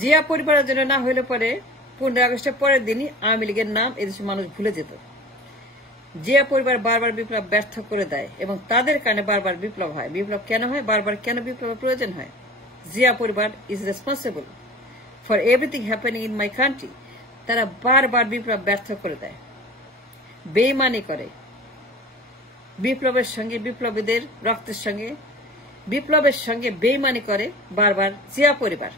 জিয়া পরিবারের জন্য না হইলে পরে 15 আগস্টের পরের দিনই আওয়ামী লীগের নাম এদেশের মানুষ ভুলে যেত। জিয়া পরিবার বারবার বিপ্লব ব্যর্থ করে দেয় এবং তাদের কারণে বারবার বিপ্লব হয়। বিপ্লব কেন হয়, বারবার কেন বিপ্লবের প্রয়োজন হয়? জিয়া পরিবার is responsible for everything happening in my country. তারা বারবার বিপ্লব ব্যর্থ করে দেয়, বেইমানি করে, বিপ্লবের সঙ্গে বিপ্লবীদের রক্তের সঙ্গে বিপ্লবের সঙ্গে বেইমানি করে বারবার জিয়া পরিবার।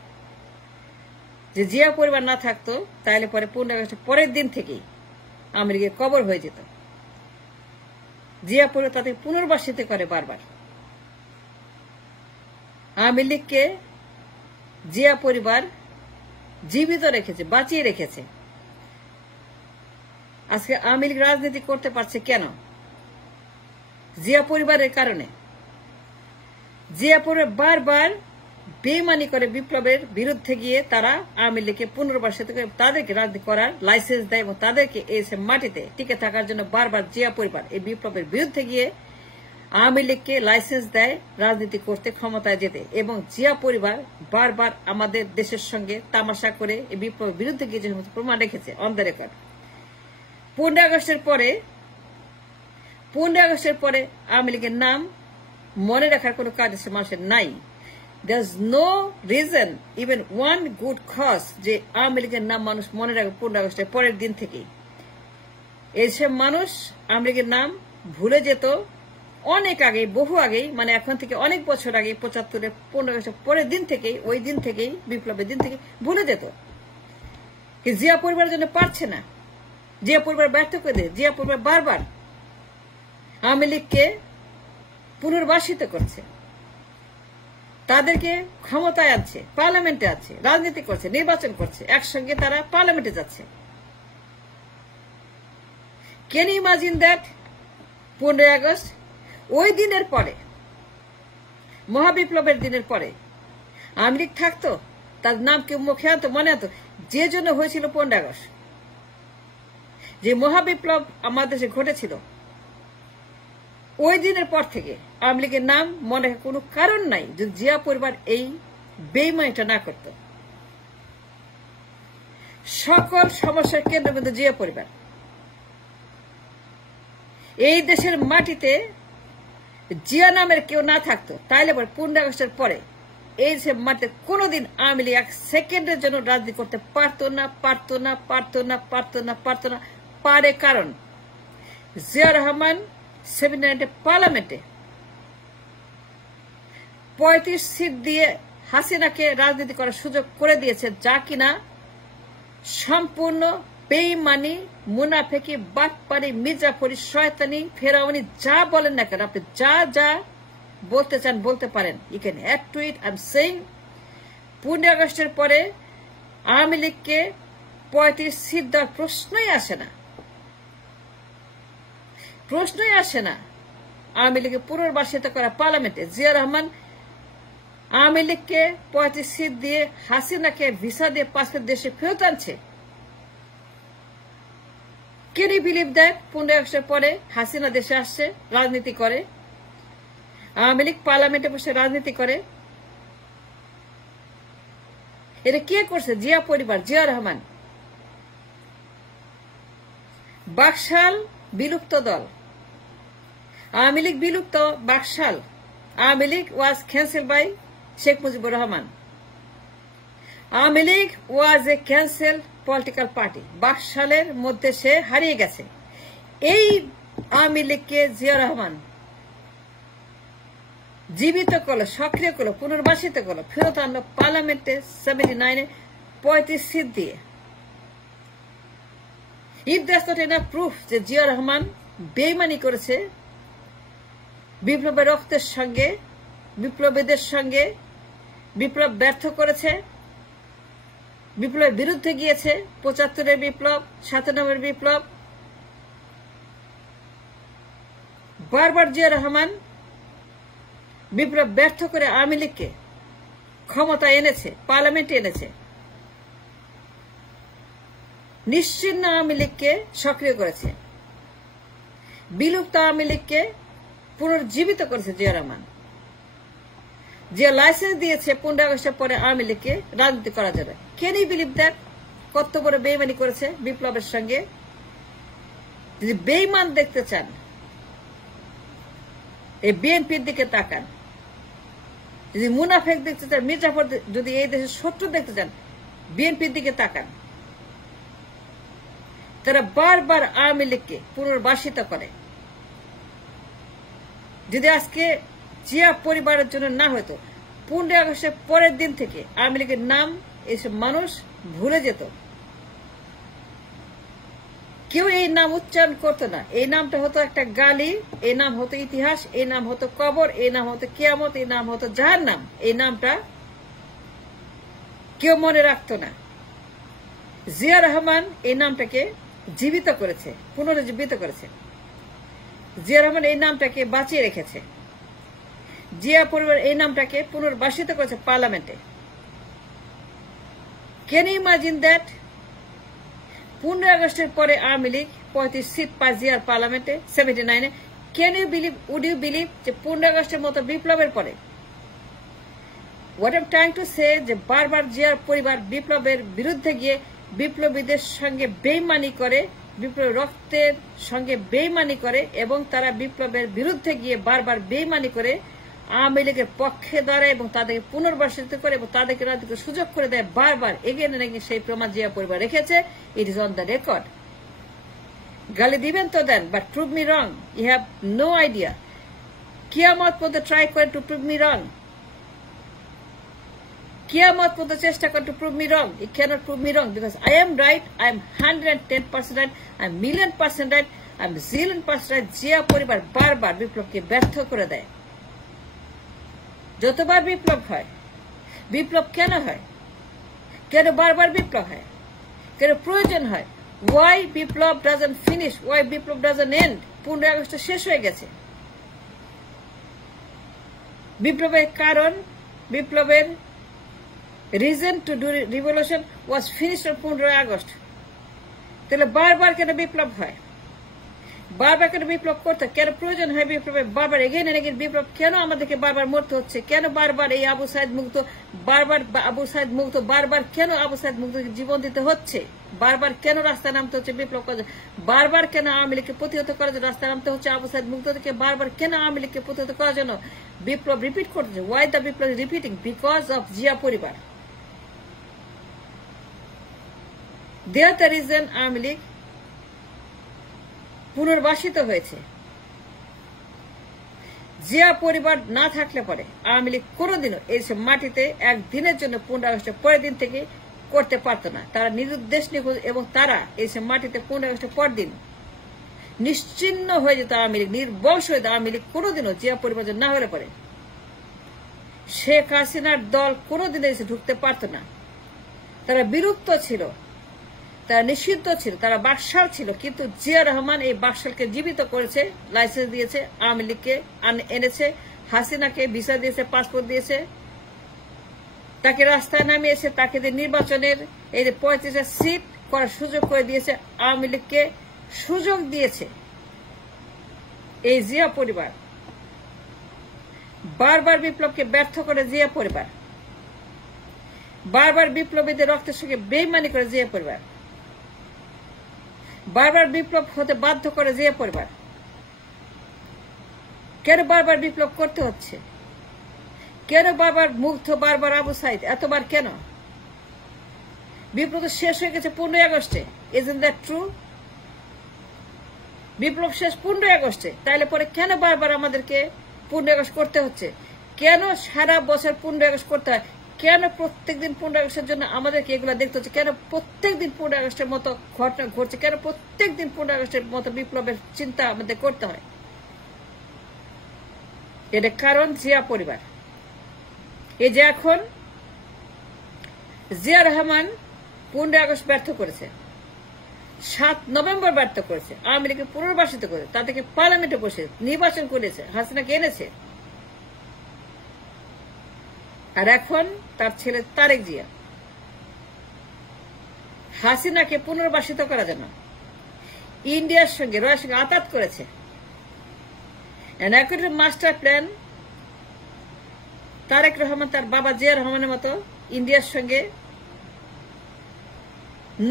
যে জিয়া পরিবার না থাকতো তাহলে পরে 15 আগস্টের পরের দিন থেকেই আওয়ামী লীগের কবর হয়ে যেত। জিয়া পরিবার তাদের পুনর্বাসিত করে বারবার। আওয়ামী লীগকে জিয়া পরিবার জীবিত রেখেছে, বাঁচিয়ে রেখেছে। আজকে আওয়ামী লীগ রাজনীতি করতে পারছে কেন? জিয়া পরিবারের কারণে। জিয়া পরিবার বারবার বেইমানি করে বিপ্লবের বিরুদ্ধে গিয়ে তারা আওয়ামী লীগকে পুনর্বাসিত করে তাদেরকে রাজনীতি করার লাইসেন্স দেয় এবং তাদেরকে এই মাটিতে টিকে থাকার জন্য বারবার জিয়া পরিবার এই বিপ্লবের বিরুদ্ধে গিয়ে আওয়ামী লীগকে লাইসেন্স দেয় রাজনীতি করতে, ক্ষমতায় যেতে। এবং জিয়া পরিবার বারবার আমাদের দেশের সঙ্গে তামাশা করে এই বিপ্লবের বিরুদ্ধে গিয়ে যে সমস্ত প্রমাণ রেখেছে অন দ্য রেকর্ড। 15 আগস্টের পরে আওয়ামী লীগের নাম মনে রাখার কোন কাজ মানুষের নাই। There's no reason, even one good cause, যে আওয়ামী লীগের নাম মানুষ মনে রাখবে 15 আগস্টের পরের দিন থেকেই। এইসব মানুষ আওয়ামী লীগের নাম ভুলে যেত অনেক আগে, বহু আগেই, মানে এখন থেকে অনেক বছর আগে, 75-এর 15 আগস্টের পরের দিন থেকেই, ওই দিন থেকেই, বিপ্লবের দিন থেকে ভুলে যেত। জিয়া পরিবারের জন্য পারছে না, জিয়া পরিবার ব্যর্থ করে দেয়। জিয়া পরিবার বারবার আওয়ামী লীগকে পুনর্বাসিত করছে, তাদেরকে ক্ষমতায় আনছে, পার্লামেন্টে আছে, রাজনীতি করছে, নির্বাচন করছে, একসঙ্গে তারা পার্লামেন্টে যাচ্ছে। Can you imagine that? 15 August ওই দিনের পরে, মহাবিপ্লবের দিনের পরে আওয়ামী লীগ থাকতো, তার নাম কেউ মুখে আনতো, মনে আনতো, যে জন্য হয়েছিল 15 আগস্ট, যে মহাবিপ্লব আমাদের দেশে ঘটেছিল, ওই দিনের পর থেকে আওয়ামী লীগের নাম মনে রাখার কোনো কারণ নাই যদি জিয়া পরিবার এই বেইমানিটা না করত। সকল সমস্যার কেন্দ্রবিন্দু জিয়া পরিবার। এই দেশের মাটিতে জিয়া নামের কেউ না থাকতো তাইলে পরে 15 আগস্টের পরে এই দেশের মাটিতে কোনোদিন আওয়ামী লীগ 1 সেকেন্ডের জন্য রাজনীতি করতে পারতো না। পারে কারণ জিয়া রহমান 79 পার্লামেন্টে 35 সিট দিয়ে হাসিনাকে রাজনীতি করার সুযোগ করে দিয়েছে, যা কিনা সম্পূর্ণ বেইমানি, মুনাফেকি, বাটপারি, মির্জাফরি, শয়তানি, ফেরাউনি, যা বলেন না কেন, আপনি যা যা বলতে চান বলতে পারেন। You can add to it. I am saying 15 আগস্টের পরে আওয়ামী লীগকে 35 সিট দেওয়ার প্রশ্নই আসে না। আওয়ামী লীগকে পুনর্বাসিত করা পার্লামেন্টে জিয়া রহমান আওয়ামী লীগকে 35 সিট দিয়ে হাসিনাকে ভিসা দিয়ে পাসপোর্ট দেশে ফেরত আনছে। Can you believe that? 15 আগস্টের পরে হাসিনা দেশে আসছে, রাজনীতি করে, আওয়ামী লীগ পার্লামেন্টে বসে রাজনীতি করে। এটা কে করছে? জিয়া পরিবার, জিয়া রহমান। বাকশাল বিলুপ্ত দল, আওয়ামী লীগ বিলুপ্ত Baksal. Awami League was cancelled by Sheikh Mujibur Rahman. Awami League was a cancelled political party. বাকশালের মধ্যে সে হারিয়ে গেছে। এই আওয়ামী লীগকে জিয়া রহমান জীবিত করলো, সক্রিয় করলো, পুনর্বাসিত করলো, ফেরত আনলো পার্লামেন্টে 79-এ 35 সিট দিয়ে। If that's not enough proof যে জিয়া রহমান বেইমানি করেছে, বিপ্লবের রক্তের সঙ্গে, বিপ্লবীদের সঙ্গে, বিপ্লব ব্যর্থ করেছে, বিপ্লবের বিরুদ্ধে গিয়েছে, 75-এর বিপ্লব, 97-এর বিপ্লব, বারবার জিয়া রহমান বিপ্লব ব্যর্থ করে আওয়ামী লীগকে ক্ষমতা এনেছে, পার্লামেন্টে এনেছে, নিশ্চিহ্ন আওয়ামী লীগকে সক্রিয় করেছে, বিলুপ্ত আওয়ামী লীগকে পুনর্জীবিত করেছে জিয়া রহমান। যে লাইসেন্স দিয়েছে 15 আগস্টের পরে আওয়ামী লীগকে রাজনীতি করা যাবে। Can you believe that? কত বড় বেইমানি করেছে বিপ্লবের সঙ্গে। যদি বেইমান দেখতে চান, এই বিএনপির দিকে তাকান। যদি মুনাফেক দেখতে চান, মির্জাফর যদি এই দেশের শত্রু দেখতে চান, বিএনপির দিকে তাকান। তারা বারবার আওয়ামী লীগকে পুনর্বাসিত করে। যদি আজকে জিয়া পরিবারের জন্য না হতো, 15 আগস্টের পরের দিন থেকে আওয়ামী লীগের নাম এসব মানুষ ভুলে যেত। কেউ এই নাম উচ্চারণ করতো না। এই নামটা হতো একটা গালি, এই নাম হতো ইতিহাস, এই নাম হতো কবর, এই নাম হতো কিয়ামত, এই নাম হতো জাহান্নাম। এই নামটা কেউ মনে রাখতো না। জিয়া রহমান এই নামটাকে জীবিত করেছে, পুনরুজ্জীবিত করেছে। জিয়া রহমান এই নামটাকে বাঁচিয়ে রেখেছে। জিয়া পরিবার এই নামটাকে পুনর্বাসিত করেছে পার্লামেন্টে। Can you imagine that? 15 আগস্টের পরে আওয়ামী লীগ 35 সিট পায় জিয়ার পার্লামেন্টে 79-এ। Can you believe, would you believe যে 15 আগস্টের মতো বিপ্লবের পরে, what I am trying to say, যে বারবার জিয়ার পরিবার বিপ্লবের বিরুদ্ধে গিয়ে বিপ্লবীদের সঙ্গে বেইমানি করে, বিপ্লব রক্তের সঙ্গে বেইমানি করে, এবং তারা বিপ্লবের বিরুদ্ধে গিয়ে বারবার বেইমানি করে আওয়ামী লীগের পক্ষে দাঁড়ায় এবং তাদেরকে পুনর্বাসিত করে এবং তাদেরকে রাজনীতির সুযোগ করে দেয় বারবার। এগিয়ে নাকি সেই প্রমাণ জিয়া পরিবার রেখেছে। It is on the record. গালি দিবেন তো দেন, but prove me wrong. You have no idea. কিয়ামত পর্যন্ত ট্রাই করে টু প্রুভ মি রং। কিয়ামত পর্যন্ত চেষ্টা করে to prove me wrong. You can't prove me wrong because I am right. I am 110% right. I am million% right. I am zillion% right. Zia পরিবার বারবার বিপ্লবকে ব্যর্থ করে দেয়। যতবার বিপ্লব হয়, বিপ্লব কেন হয়, কেন বারবার বিপ্লব হয়, কেন প্রয়োজন হয়, why biplob doesn't finish, why biplob doesn't end. 15 August শেষ হয়ে গেছে। বিপ্লবের কারণ, বিপ্লবের reason to do revolution was finished on 15 August. তাহলে বারবার কেন বিপ্লব হয়, বারবার কেন বিপ্লব করতে, কেন প্রয়োজন হয় বিপ্লবে বারবার এগেন এন্ড এগেন বিপ্লব, কেন আমাদেরকে বারবার মরতে হচ্ছে, কেন বারবার এই আবু সাইদ মুক্ত, বারবার আবু সাইদ মুক্ত, বারবার কেন আবু সাইদ মুক্ত জীবন দিতে হচ্ছে, বারবার কেন রাস্তায় নামতে হচ্ছে বিপ্লব করার জন্য, বারবার কেন আওয়ামী লীগকে প্রতিহত করার জন্য রাস্তায় নামতে হচ্ছে আবু সাইদ মুক্ত থেকে, বারবার কেন আওয়ামী লীগকে প্রতিহত করার জন্য বিপ্লব রিপিট করতেছে। Why the biplob repeating? Because of Zia poribar. They are the reason Awami League পুনর্বাসিত হয়েছে। জিয়া পরিবার না থাকলে পরে আওয়ামী লীগ কোনোদিনও এই মাটিতে একদিনের জন্য 15 আগস্টের পরের দিন থেকে করতে পারত না। তারা নিরুদ্দেশ নিখোঁজ এবং তারা এই মাটিতে 15 আগস্টের পর দিন নিশ্চিহ্ন হয়ে যেত আওয়ামী লীগ, নির্বংশ হয়ে যেত আওয়ামী লীগ কোনোদিনও জিয়া পরিবার না হলে পরে। শেখ হাসিনার দল কোনোদিনও এসে ঢুকতে পারত না। তারা বিরুদ্ধ ছিল, তারা নিষিদ্ধ ছিল, তারা বাকশাল ছিল, কিন্তু জিয়া রহমান এই বাকশালকে জীবিত করেছে, লাইসেন্স দিয়েছে, আওয়ামী লীগকে এনেছে, হাসিনাকে ভিসা দিয়েছে, পাসপোর্ট দিয়েছে, তাকে রাস্তায় নামিয়েছে, তাকে নির্বাচনের এই 35টা সিট করার সুযোগ করে দিয়েছে, আওয়ামী লীগকে সুযোগ দিয়েছে। এই জিয়া পরিবার বারবার বিপ্লবকে ব্যর্থ করে জিয়া পরিবার, বারবার বিপ্লবীদের রক্তের সঙ্গে বেইমানি করে জিয়া পরিবার, বারবার বিপ্লব হতে বাধ্য করে জিয়া পরিবার। কেন বারবার বিপ্লব করতে হচ্ছে, কেন বারবার মুগ্ধ, বারবার আবু সাইদ, এতবার কেন? বিপ্লব শেষ হয়ে গেছে 15 আগস্টে। Isn't that true? বিপ্লব শেষ 15 আগস্টে, তাইলে পরে কেন বারবার আমাদেরকে 15 আগস্ট করতে হচ্ছে? কেন সারা বছর 15 আগস্ট করতে হয়? কেন প্রত্যেকদিন 15 আগস্টের জন্য আমাদেরকে এগুলো দেখতে হচ্ছে? কেন প্রত্যেকদিন 15 আগস্টের মতো ঘটনা ঘটছে? কেন প্রত্যেকদিন 15 আগস্টের মতো বিপ্লবের চিন্তা আমাদের করতে হয়? এটা কারণ জিয়া পরিবার। এই যে এখন জিয়া রহমান 15 আগস্ট ব্যর্থ করেছে, 7 নভেম্বর ব্যর্থ করেছে, আওয়ামী লীগকে পুনর্বাসিত করেছে, তাদেরকে পার্লামেন্টে বসে নির্বাচন করেছে, হাসিনাকে এনেছে, আর এখন তার ছেলে তারেক জিয়া হাসিনাকে পুনর্বাসিত করার জন্য ইন্ডিয়ার সঙ্গে রয়ের সঙ্গে আতাত করেছে। মাস্টার প্ল্যান তারেক রহমান তার বাবা জিয়া রহমানের মতো ইন্ডিয়ার সঙ্গে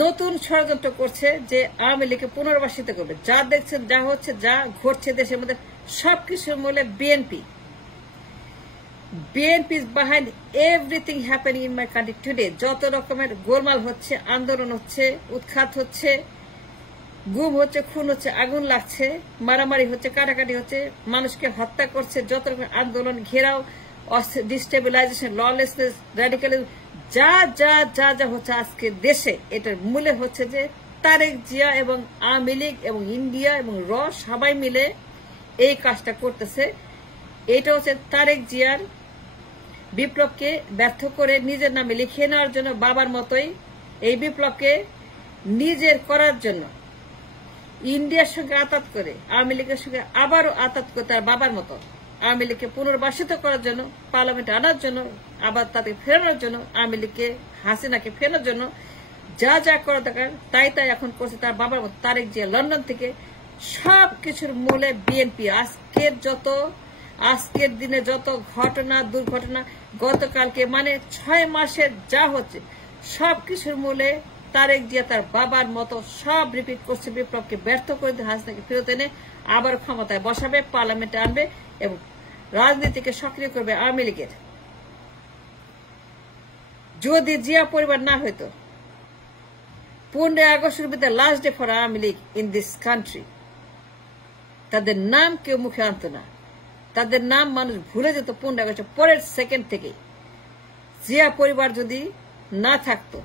নতুন ষড়যন্ত্র করছে যে আওয়ামী লীগকে পুনর্বাসিত করবে। যা দেখছেন, যা হচ্ছে, যা ঘটছে দেশের মধ্যে সবকিছুর মূলে BNP. BNP is behind everything happening in my country today. যত রকমের গোলমাল হচ্ছে, আন্দোলন হচ্ছে, উৎখাত হচ্ছে, গুম হচ্ছে, খুন হচ্ছে, আগুন লাগছে, মারামারি হচ্ছে, কাটাকাটি হচ্ছে, মানুষকে হত্যা করছে, যত রকমের আন্দোলন, ঘেরাও, ডিস্টেবিলাইজেশন, ললেসনেস, র্যাডিক্যালিজম, যা যা যা যা হচ্ছে আজকে দেশে, এটার মূলে হচ্ছে যে তারেক জিয়া এবং আওয়ামী লীগ এবং ইন্ডিয়া এবং সবাই মিলে এই কাজটা করতেছে। এটা হচ্ছে তারেক জিয়ার বিপ্লবকে ব্যর্থ করে নিজের নামে লিখিয়ে নেওয়ার জন্য, বাবার মতোই এই বিপ্লবকে নিজের করার জন্য ইন্ডিয়ার সঙ্গে আতাত করে, আওয়ামী লীগের সঙ্গে আবারও আতাত করে তার বাবার মতো আওয়ামী লীগকে পুনর্বাসিত করার জন্য, পার্লামেন্টে আনার জন্য, আবার তাদের ফেরানোর জন্য, আওয়ামী লীগকে, হাসিনাকে ফেরানোর জন্য যা যা করা দরকার তাই তাই এখন করছে তার বাবার মতো তারেক জিয়া। লন্ডন থেকে সবকিছুর মূলে বিএনপি। আজকের দিনে যত ঘটনা, দুর্ঘটনা, গতকালকে মানে 6 মাসের যা হচ্ছে সবকিছুর মূলে তারেক জিয়া তার বাবার মতো সব রিপিট করছে। বিপ্লবকে ব্যর্থ করে দিয়ে হাসিনাকে ফেরত এনে আবার ক্ষমতায় বসাবে, পার্লামেন্টে আনবে এবং রাজনীতিকে সক্রিয় করবে আওয়ামী লীগের। যদি জিয়া পরিবার না হইতো, 15 August will be the last day for Awami league in this country. তাদের নাম কেউ মুখে আনতো না, তাদের নাম মানুষ ভুলে যেত 15 আগস্টের পরের সেকেন্ড থেকে। জিয়া পরিবার যদি না থাকতো